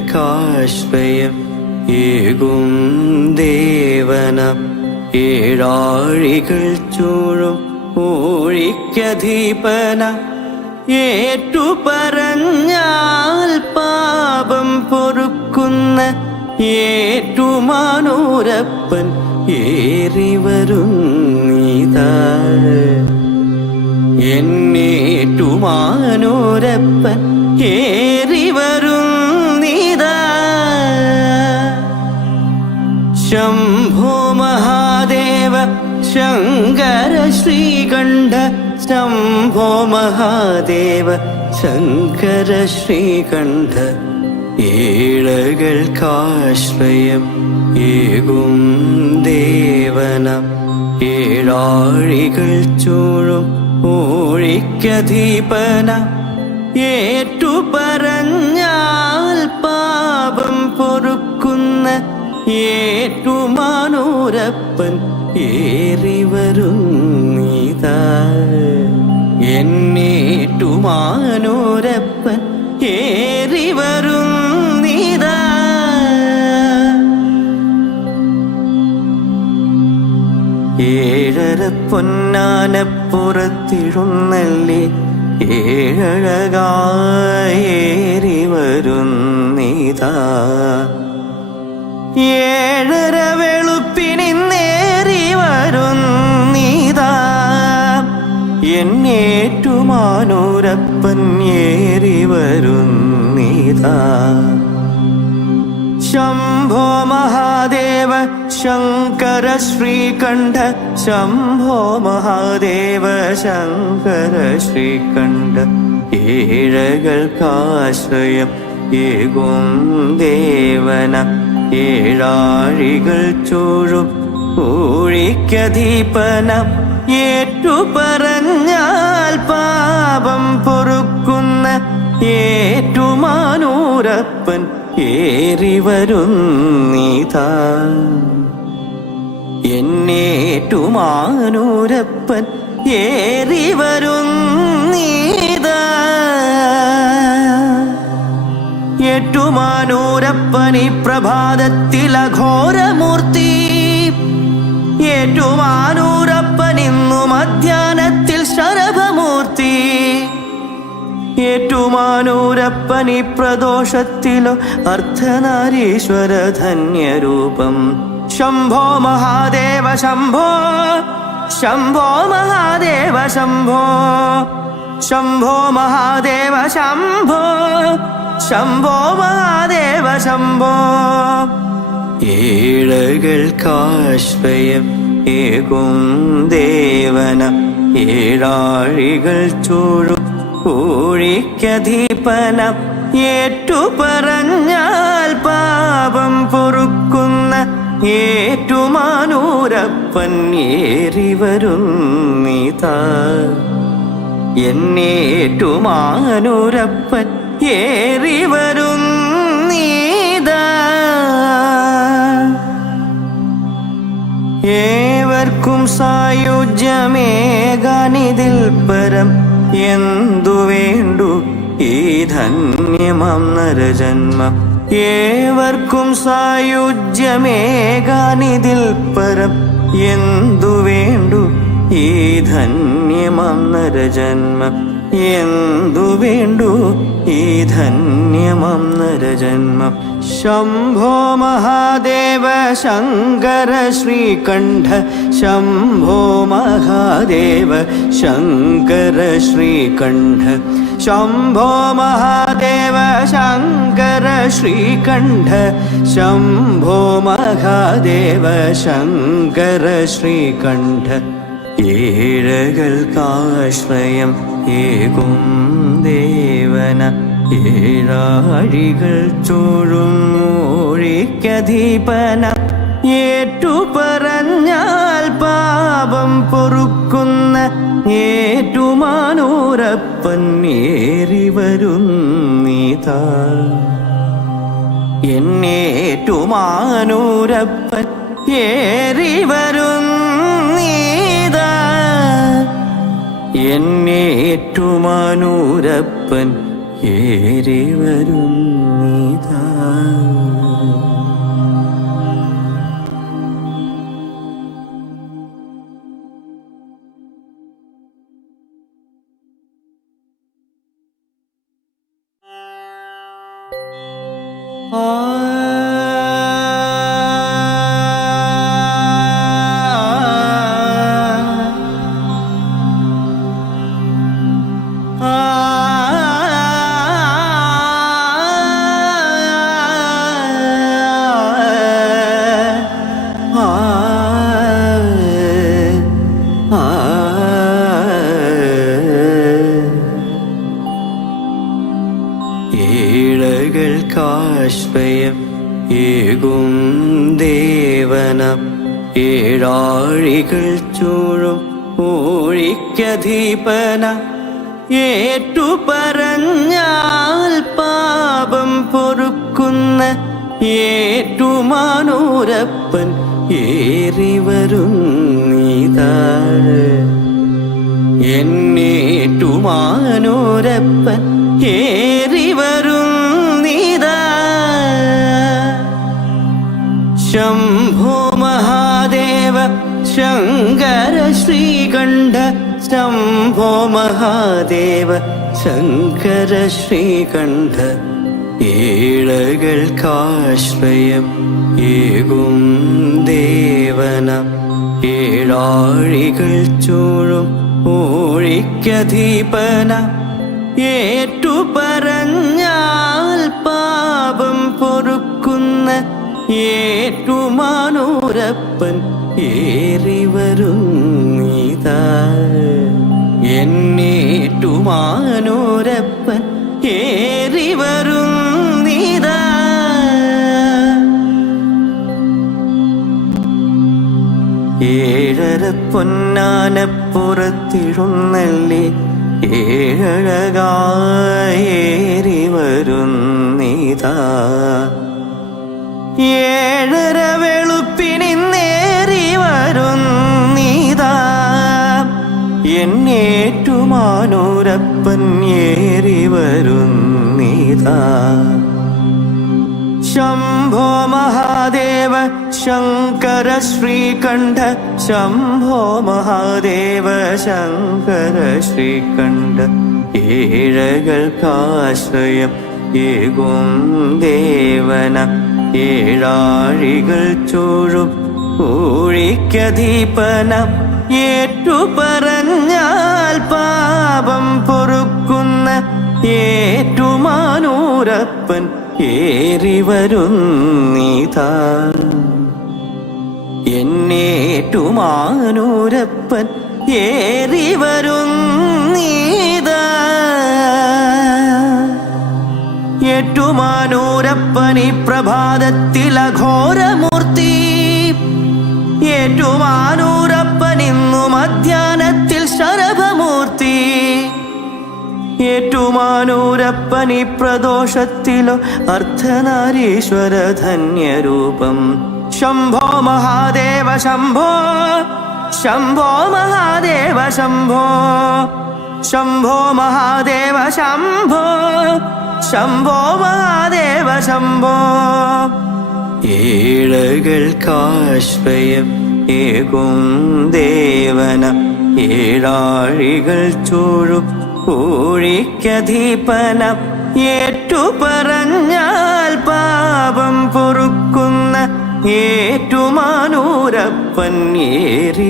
ഏഴകൾക്കാശ്രയം ഏകും ദേവനം ഏഴാഴികൾ ചൂഴും ഊഴിക്കധീപന ഏറ്റുപറഞ്ഞാൽ പാപം പൊറുക്കുന്ന ഏറ്റുമാനൂരപ്പൻ ഏറിവരും നീതാ എന്നേറ്റുമാനൂരപ്പൻ ഏറിവരും നീതാ ശംഭോ മഹാദേവ ശങ്കര ശ്രീകണ്ഠ ശംഭോ മഹാദേവ ശങ്കര ശ്രീകണ്ഠ ഏഴകൾക്കാശ്രയം ഏകും ദേവനം ഏഴാഴികൾ ചൂഴും ഊഴിക്കധീപന ഏറ്റുപറഞ്ഞാൽ പാപം പൊറുക്കുന്ന ഏറ്റുമാനൂരപ്പൻ ഏറിവരും നീതാ എന്നേറ്റുമാനൂരപ്പൻ ഏറിവരും നീതാ ഏഴര പൊന്നാനപ്പുറത്തിഴുന്നള്ളി ഏഴഴകായേറി വരുന്നീതാ ഏഴര വെളുപ്പിനിന്നേറി വരുന്നീതാ എന്നേറ്റുമാനൂരപ്പൻ ഏറി വരുന്നീതാ ശംഭോ മഹാദേവ ശങ്കര ശ്രീകണ്ഠ ശംഭോ മഹാദേവ ശങ്കര ശ്രീകണ്ഠ ഏഴകൾക്കാശ്രയം ഏകും ദേവന ഏഴാഴികൾ ചൂഴും ഊഴിക്കധീപന ഏറ്റുപറഞ്ഞാൽ പാപം പൊറുക്കുന്ന ഏറ്റുമാനൂരപ്പൻ ഏറിവരും നീതാ എന്നേറ്റുമാനൂരപ്പൻ ഏറിവരും നീതാ ഏറ്റുമാനൂരപ്പനി പ്രഭാതത്തിൽ അഘോരമൂർത്തി ഏറ്റുമാനൂരപ്പനിന്നു മധ്യാഹ്നത്തിൽ ശരഭമൂർത്തി ഏറ്റുമാനൂരപ്പനി പ്രദോഷത്തിലോ അർദ്ധനാരീശ്വര ധന്യരൂപം ശംഭോ മഹാദേവ ശംഭോ ശംഭോ മഹാദേവ ശംഭോ ശംഭോ മഹാദേവ ശംഭോ ശംഭോ മഹാദേവ ശംഭോ ഏഴകൾക്കാശ്രയം ഏകും ദേവന ഏഴാഴികൾ ചൂഴും ഊഴിക്കധീപന ഏറ്റുപറഞ്ഞാൽ പാപം പൊറുക്കുന്ന ഏറ്റുമാനൂരപ്പൻ ഏറിവരും നീതാ എന്നേറ്റുമാനൂരപ്പൻ ഏറിവരും നീതാ ഏവർക്കും സായുജ്യമേകാനിതിൽ പരം എന്തു വേണ്ടു ഈ ധന്യമാം നരജന്മം ഏവർക്കും സായുജ്യമേകാനിതിൽ പരം എന്തു വേണ്ടു ഈ ധന്യമാം നരജന്മം എന്തു വേണ്ടു ഈ ധന്യമാം നരജന്മം ശംഭോ മഹാദേവ ശങ്കര ശ്രീകണ്ഠ ശംഭോ മഹാദേവ ശങ്കര ശ്രീകണ്ഠ ശംഭോ മഹാദേവ ശങ്കര ശ്രീകണ്ഠ ശംഭോ മഹാദേവ ശങ്കര ശ്രീകണ്ഠ ഏഴകൾക്കാശ്രയം ഏകും ദേവന ഏഴാഴികൾ ചൂഴും മൂഴിക്കധീപന ഏറ്റുപറഞ്ഞാൽ പാപം പൊറുക്കുന്ന ഏറ്റുമാനൂരപ്പൻ ഏറിവരുന്നീതാ. എന്നേറ്റുമാനൂരപ്പൻ ഏറിവരുന്നീതാ. എന്നേറ്റുമാനൂരപ്പൻ ഏറിവരുന്നീതാ. ഏഴകൾക്കാശ്രയം ഏകും ദേവന ഏഴാഴികൾ ചൂഴും ഊഴിക്കധീപന ഏറ്റുപറഞ്ഞാൽ പാപം പൊറുക്കുന്ന ഏറ്റുമാനൂരപ്പൻ ഏറിവരുന്നീതാ. എന്നേറ്റുമാനൂരപ്പൻ ഏറിവരുന്നീതാ. ശംഭോ മഹാദേവ ശങ്കര ശ്രീകണ്ഠ. ശംഭോ മഹാദേവ ശങ്കര ശ്രീകണ്ഠ. ഏഴകൾക്കാശ്രയം ഏകും ദേവന ഏഴാഴികൾ ചൂഴും ഊഴിക്കധീപന ഏറ്റുപറഞ്ഞാൽ പാപം പൊറുക്കുന്ന ഏറ്റുമാനൂരപ്പൻ ഏറിവരുന്നീതാ. എന്നേറ്റുമാനൂരപ്പൻ ഏറിവരുന്നീതാ. ഏഴര പൊന്നാനപ്പുറത്തിഴുന്നള്ളി ഏഴഴകായേറി വരുന്നീതാ. ഏഴര വെളുപ്പിനിന്നേറി വരുന്നീതാ. എന്നേറ്റുമാനൂരപ്പൻ ഏറി വരുന്നീതാ. ശംഭോ മഹാദേവ ശങ്കര ശ്രീകണ്ഠ. ശംഭോ മഹാദേവ ശങ്കര ശ്രീകണ്ഠ. ഏഴകൾക്കാശ്രയം ഏകും ദേവന ഏഴാഴികൾ ചൂഴും ഊഴിക്കധീപന ഏറ്റുപറഞ്ഞാൽ പാപം പൊറുക്കുന്ന ഏറ്റുമാനൂരപ്പൻ ഏറിവരുന്നീതാ. എന്നേറ്റുമാനൂരപ്പൻ ഏറിവരുന്നീതാ. ഏറ്റുമാനൂരപ്പനി പ്രഭാതത്തിലഘോരമൂർത്തി. ഏറ്റുമാനൂരപ്പനിന്നു മധ്യാഹ്നത്തിൽ ശരഭമൂർത്തി. ഏറ്റുമാനൂരപ്പനി പ്രദോഷത്തിലോ അർദ്ധനാരീശ്വര ധന്യരൂപം. ശംഭോ മഹാദേവ ശംഭോ. ശംഭോ മഹാദേവ ശംഭോ. ശംഭോ മഹാദേവ ശംഭോ. ശംഭോ മഹാദേവ ശംഭോ. ഏഴകൾക്കാശ്രയം ഏകും ദേവന ഏഴാഴികൾ ചൂഴും ഊഴിക്കധീപന ഏറ്റുപറഞ്ഞാൽ പാപം പൊറുക്കുന്ന ഏറ്റുമാനൂരപ്പൻ ഏറിവരുന്നീതാ.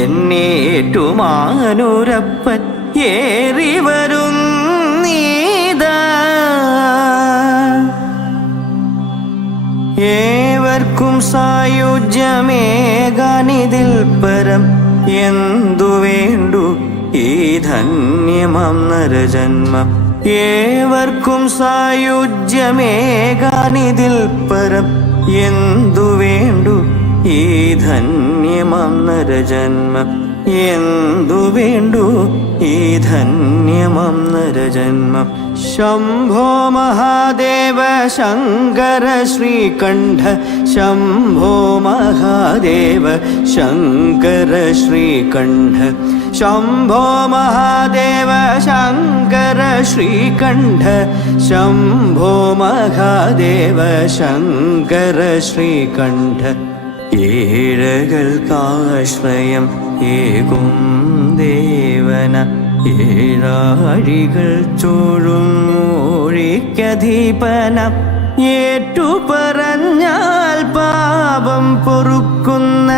എന്നേറ്റുമാനൂരപ്പൻ ഏറിവരുന്നീതാ. ഏവർക്കും സായുജ്യമേകാനിതിൽ പരം എന്തു വേണ്ടു ഈ ധന്യമം നരജന്മം ഏവർക്കും സായുജ്യമേകാനിതിൽ പരം എന്തു വേണ്ടു ഈ ധന്യമം നരജന്മം എന്തു വേണ്ടു ഈ ധന്യമം നരജന്മം ശംഭോ മഹാദേവ ശങ്കര ശ്രീകണ്ഠ ശംഭോ മഹാദേവ ശങ്കര ശ്രീകണ്ഠ ശംഭോ മഹാദേവ ശങ്കര ശ്രീകണ്ഠ ശംഭോ മഹാദേവ ശങ്കര ശ്രീകണ്ഠ ഏഴകൾക്കാശ്രയം ഏകും ദേവന ഏഴാഴികൾ ചോഴും മൂഴിക്കധീപന ഏറ്റുപറഞ്ഞാൽ പാപം പൊറുക്കുന്ന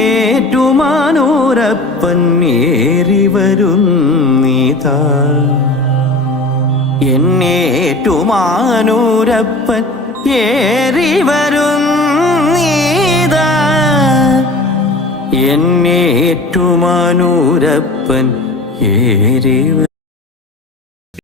ഏറ്റുമാനൂരപ്പൻ ഏറിവരുന്നീതാ എന്നേറ്റുമാനൂരപ്പൻ ഏറിവരുന്നീതാ എന്നേറ്റുമാനൂരപ്പൻ ഏറിവ